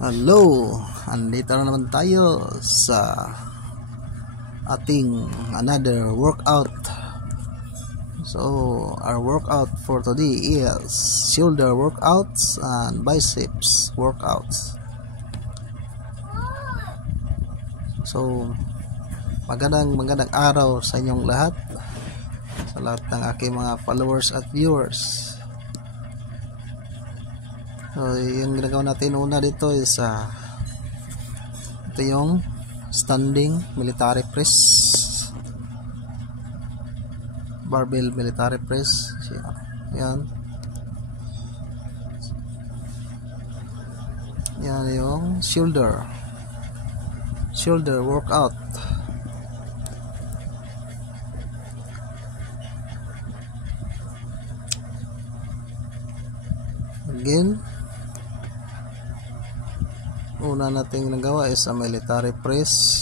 Hello, andito na naman tayo sa ating another workout. So our workout for today is shoulder workouts and biceps workouts. So magandang araw sa inyong lahat, sa lahat ng aking mga followers at viewers. So, yung ginagawa natin una dito is ito yung standing military press, barbell military press. Yan yung shoulder workout. Again, una nating nagawa is a military press.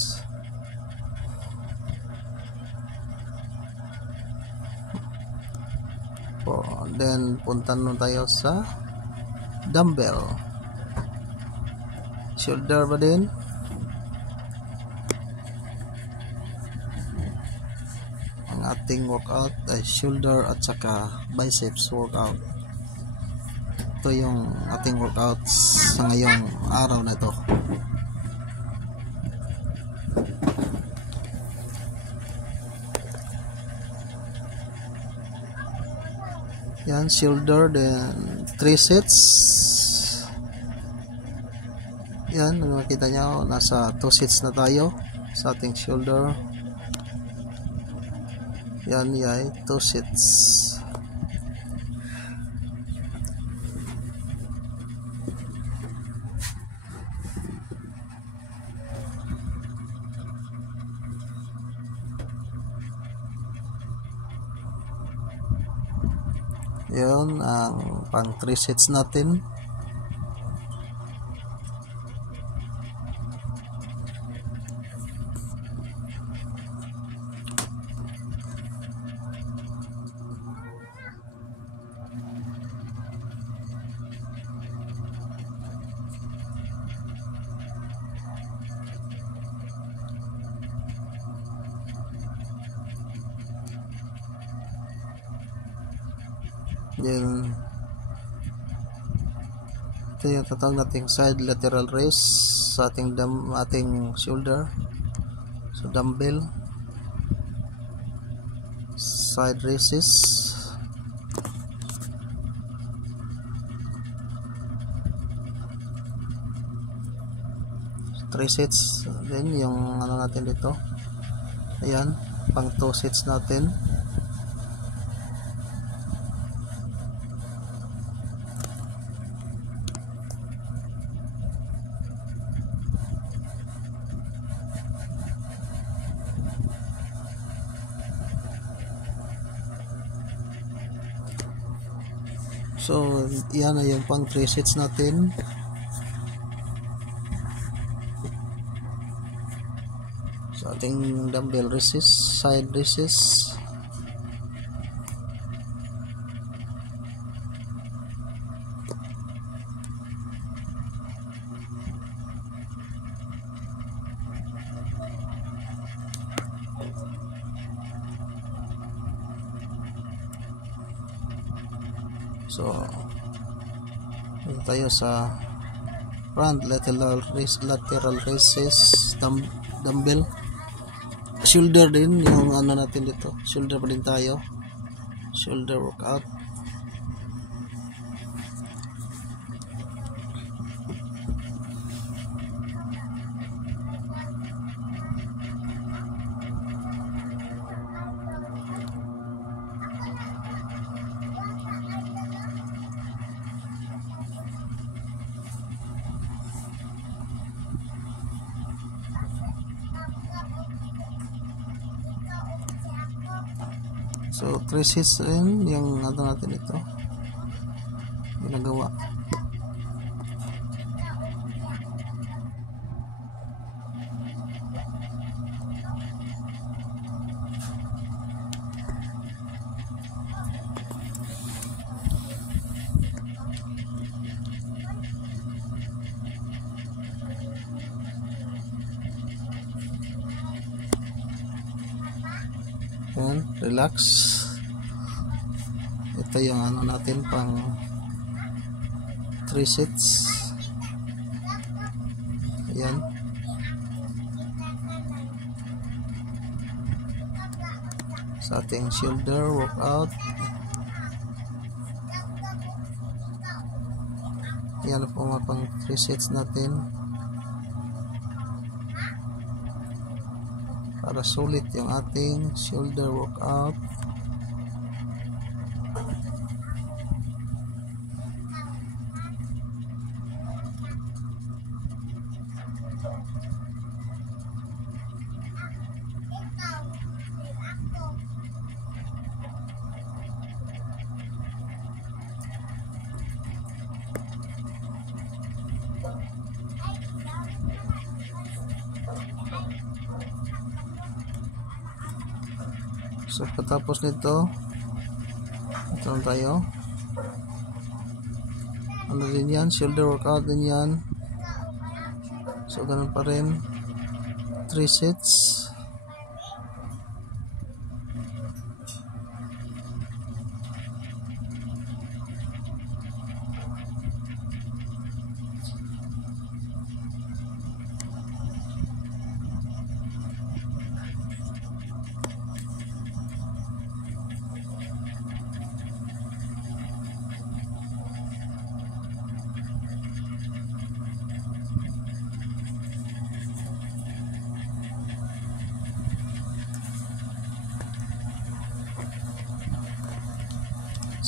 Then punta nun tayo sa dumbbell shoulder ba din. Ang ating workout ay shoulder at saka biceps workout. Ito yung ating workouts sa ngayong araw na ito. Yan, shoulder, then 3 sets. Yan, nakita nyo, nasa 2 sets na tayo sa ating shoulder. Yan, 2 sets. Yun ang pang 3 sets natin. Then ito yung tatawag nating side lateral raise sa ating shoulder. So dumbbell side raises. So, 3 sets. Then yung ano natin dito, ayan, pang 2 sets natin. So, yan na yung pang 3 sets natin. So, ating dumbbell raises, side raises. So, ito tayo sa front lateral raises, dumbbell, shoulder din yung ano natin dito, shoulder pa din tayo, shoulder workout. So 3 sets rin yung ano natin ito ginagawa. Yan, relax. Ito yung ano natin pang 3 sets. Ayan. Sa ating shoulder workout. Yan po mga pang 3 sets natin. Para sulit yung ating shoulder workout. So patapos nito, ito na tayo. Ano din yan, shoulder workout din yan. So ganun pa rin, 3 sets.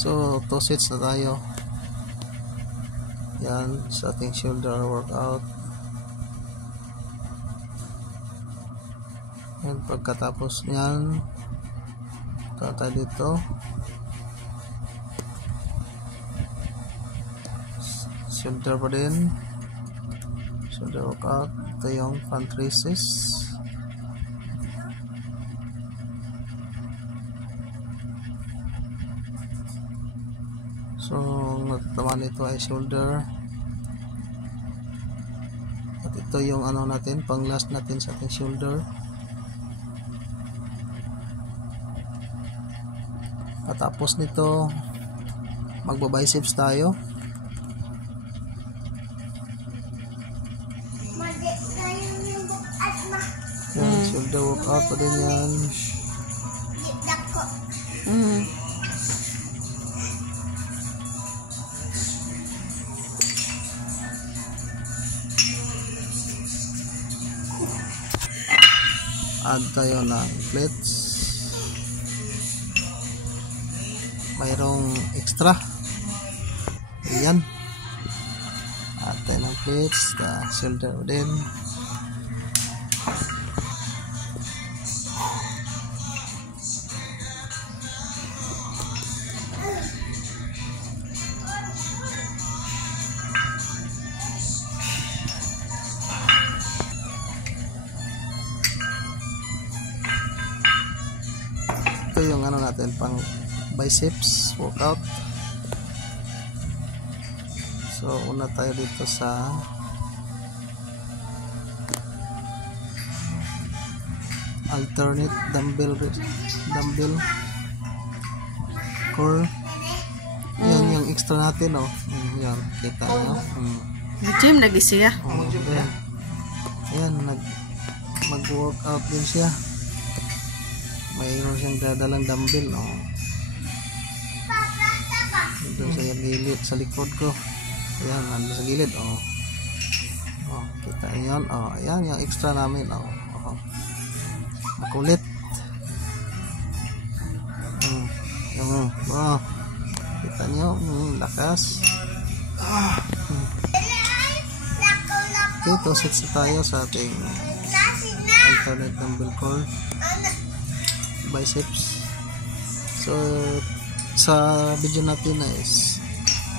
So 2 sets na tayo. Yan sa ating shoulder workout. Yan, pagkatapos nyan, tayo dito. Shoulder pa din. Shoulder workout. Ito yung front raises. So, nagtama nito ay shoulder. At ito yung ano natin, pang last natin sa ating shoulder. Patapos nito, magba-biceps tayo. Yan, shoulder workout pa din yan. Add tayo ng plates. Mayroong extra. Ayan. Add tayo ng plates. Shoulder din. Ito yung ano natin pang biceps workout. So una tayo dito sa alternate dumbbell core. Yan yung extra natin, oh. Yan, kita nyo. Gym lagi siya. Ayan, mag-workout din siya. Mayroon siyang dadalang dumbbell, oh. Doon sa gilid, sa likod ko. Ayan, nandun sa gilid, oh. Oh, kita nyo, oh. Ayan, yung extra namin, oh. Oh. Makulit. Oh. Kita nyo, lakas. Okay, 2 sets tayo sa ating alternate dumbbell core biceps. So sa video natin is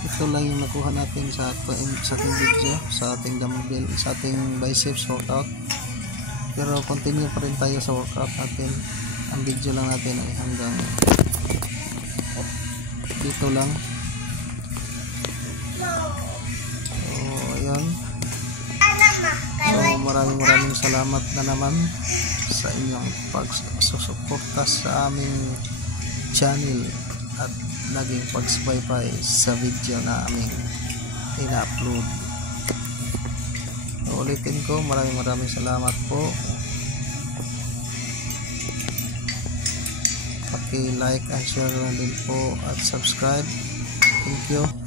ito lang yung nakuha natin sa ating video, sa ating dumbbell, sa ating biceps workout. Pero continue pa rin tayo sa workout natin. Ang video lang natin ay hanggang dito lang. So ayan. So maraming salamat na naman sa inyong pag pagsusuporta sa aming channel at laging pagsubaybay sa video na aming ina-upload. Ulitin ko, maraming salamat po. Paki-like and share na din po at subscribe. Thank you.